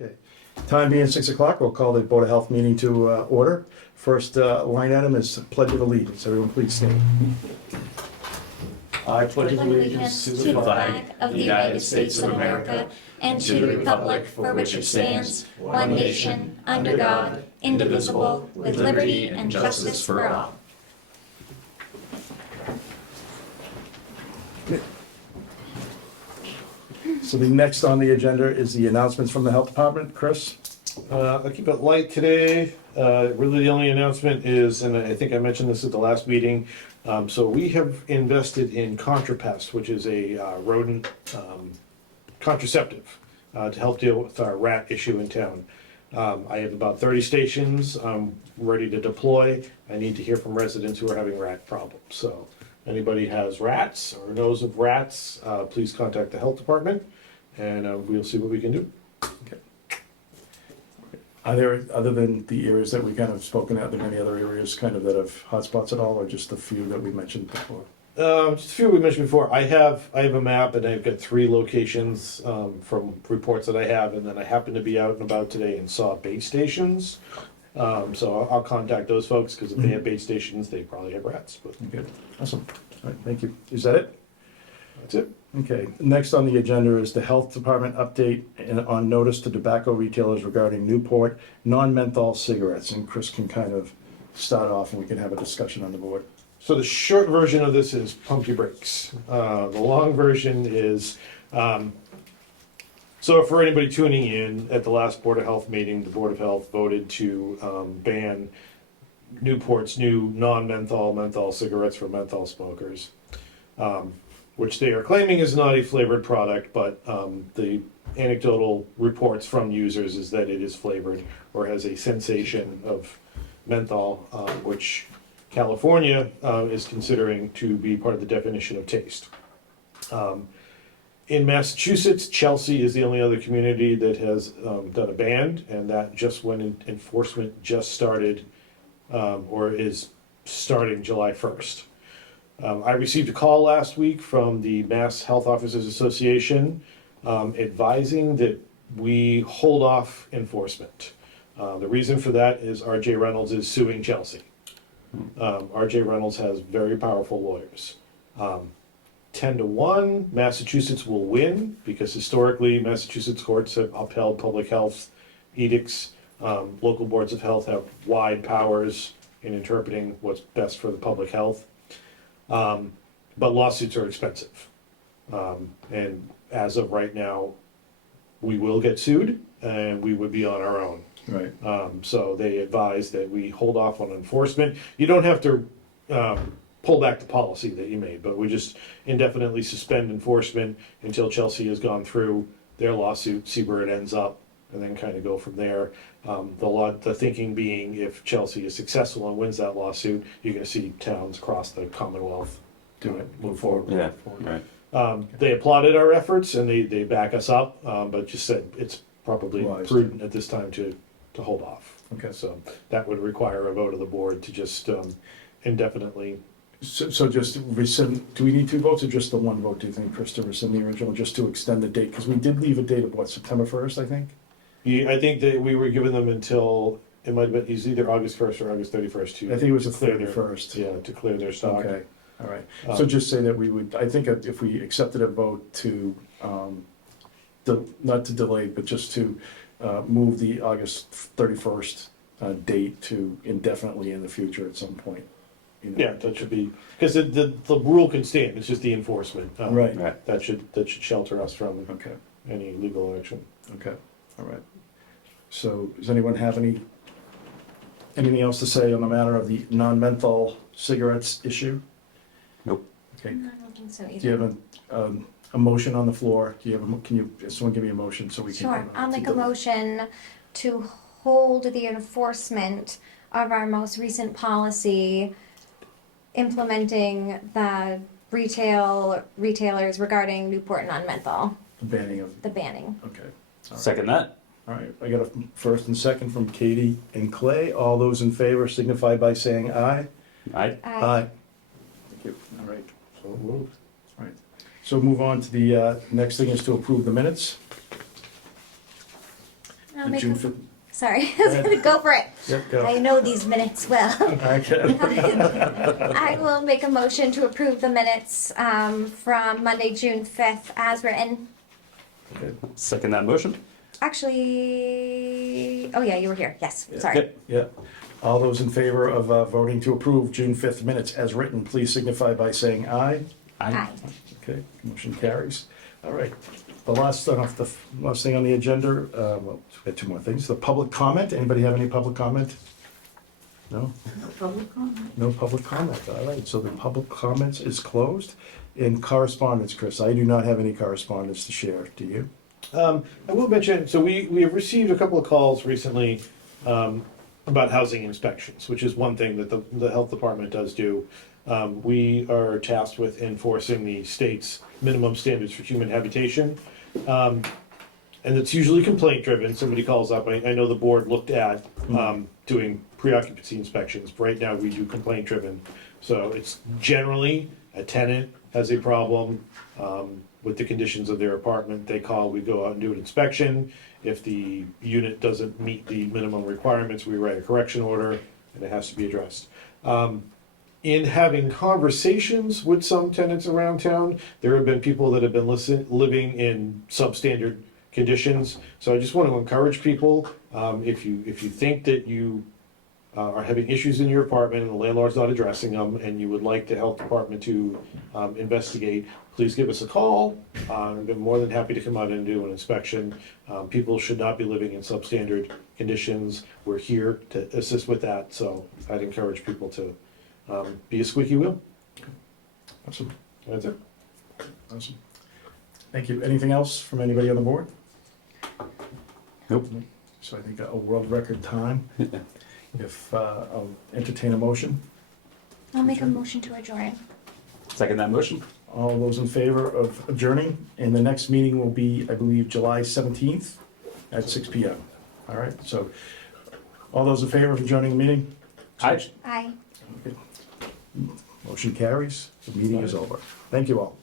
Okay. Time being 6 o'clock, we'll call the Board of Health meeting to order. First line item is Pledge of Allegiance. Everyone please stand. I pledge allegiance to the flag of the United States of America and to the republic for which it stands, one nation, under God, indivisible, with liberty and justice for all. So the next on the agenda is the announcements from the Health Department. Chris? I'll keep it light today. Really, the only announcement is, and I think I mentioned this at the last meeting, so we have invested in ContraPest, which is a rodent contraceptive to help deal with our rat issue in town. I have about 30 stations ready to deploy. I need to hear from residents who are having rat problems. So anybody has rats or knows of rats, please contact the health department and we'll see what we can do. Are there, other than the areas that we kind of spoken at, are there any other areas kind of that have hotspots at all, or just the few that we mentioned before? Just a few we mentioned before. I have a map and I've got 3 locations from reports that I have, and then I happened to be out and about today and saw bait stations. So I'll contact those folks because if they have bait stations, they probably have rats. But Okay, awesome. All right, thank you. Is that it? that's it. Okay, next on the agenda is the Health Department update on notice to tobacco retailers regarding Newport non-menthol cigarettes. And Chris can kind of start off and we can have a discussion on the board. So the short version of this is pump your brakes. The long version is, so for anybody tuning in, at the last Board of Health meeting, the Board of Health voted to ban Newport's new non-menthol menthol cigarettes for menthol smokers, which they are claiming is not a flavored product, but the anecdotal reports from users is that it is flavored or has a sensation of menthol, which California is considering to be part of the definition of taste. In Massachusetts, Chelsea is the only other community that has done a ban, and that just when enforcement just started or is starting July 1st. I received a call last week from the Mass Health Officers Association advising that we hold off enforcement. The reason for that is RJ Reynolds is suing Chelsea. RJ Reynolds has very powerful lawyers. 10-1, Massachusetts will win because historically Massachusetts courts have upheld public health edicts. Local boards of health have wide powers in interpreting what's best for the public health. But lawsuits are expensive. And as of right now, we will get sued and we would be on our own. Right. So they advise that we hold off on enforcement. You don't have to pull back the policy that you made, but we just indefinitely suspend enforcement until Chelsea has gone through their lawsuit, see where it ends up, and then kind of go from there. The thinking being if Chelsea is successful and wins that lawsuit, you're going to see towns across the Commonwealth Do it. move forward. Yeah, right. They applauded our efforts and they back us up, but just said it's probably Wise. prudent at this time to hold off. Okay. So that would require a vote of the board to just indefinitely. So just rescind, do we need 2 votes or just the 1 vote, do you think, Chris, to rescind the original, just to extend the date? Because we did leave a date of what, September 1st, I think? I think that we were giving them until, it might have been, it's either August 1st or August 31st to. I think it was the clear their- 31st. Yeah, to clear their stock. Okay, all right. So just say that we would, I think if we accepted a vote to, not to delay, but just to move the August 31st date to indefinitely in the future at some point. You know? Yeah, that should be, because the rule can stand, it's just the enforcement. Right. Right. That should shelter us from Okay, any legal action. okay, all right. So does anyone have anything else to say on the matter of the non-menthol cigarettes issue? Nope. Okay, No, I don't think so do either. you have a motion on the floor? Do you have can you, someone give me a motion so we can? Sure, I'll make a motion to hold the enforcement of our most recent policy implementing the retailers regarding Newport non-menthol, The banning of, the banning. okay. All right. Second that. All right, I got a first and second from Katie and Clay. All those in favor signify by saying aye. Aye. Thank you. All right, So moved. all right. So move on to the next thing is to approve the minutes. I'll The make June a- 5th. Sorry, ahead. go for it. Yep, go. I know these minutes well. Okay. I will make a motion to approve the minutes from Monday, June 5th as written. Second that motion? Actually, oh yeah, you were here. Yes, sorry. Yep. Yeah. All those in favor of voting to approve June 5th minutes as written, please signify by saying aye. Aye. Okay, motion carries. All right. The last thing on the agenda, well, we got two more things. The public comment. Anybody have any public comment? No? No public comment. All right, so the public comments is closed. In correspondence, Chris, I do not have any correspondence to share. Do you? I will mention, so we have received a couple of calls recently about housing inspections, which is one thing that the health department does do. We are tasked with enforcing the state's minimum standards for human habitation. And it's usually complaint driven. Somebody calls up. I know the board looked at doing pre-occupancy inspections. Right now, we do complaint driven. So it's generally a tenant has a problem with the conditions of their apartment. They call, we go out and do an inspection. If the unit doesn't meet the minimum requirements, we write a correction order and it has to be addressed. In having conversations with some tenants around town, there have been people that have been living in substandard conditions. So I just want to encourage people, if you think that you are having issues in your apartment and the landlord's not addressing them, and you would like the health department to investigate, please give us a call. I've been more than happy to come out and do an inspection. People should not be living in substandard conditions. We're here to assist with that, so I'd encourage people to be a squeaky wheel. Awesome. That's it. Awesome. Thank you. Anything else from anybody on the board? Nope. So I think a world record time. If I'll entertain a motion. I'll make a motion to adjourn. Second that motion? All those in favor of adjourning, and the next meeting will be, I believe, July 17th at 6 PM. All right, so all those in favor of adjourning the meeting? Aye. Aye. Motion carries. The meeting is over. Thank you all.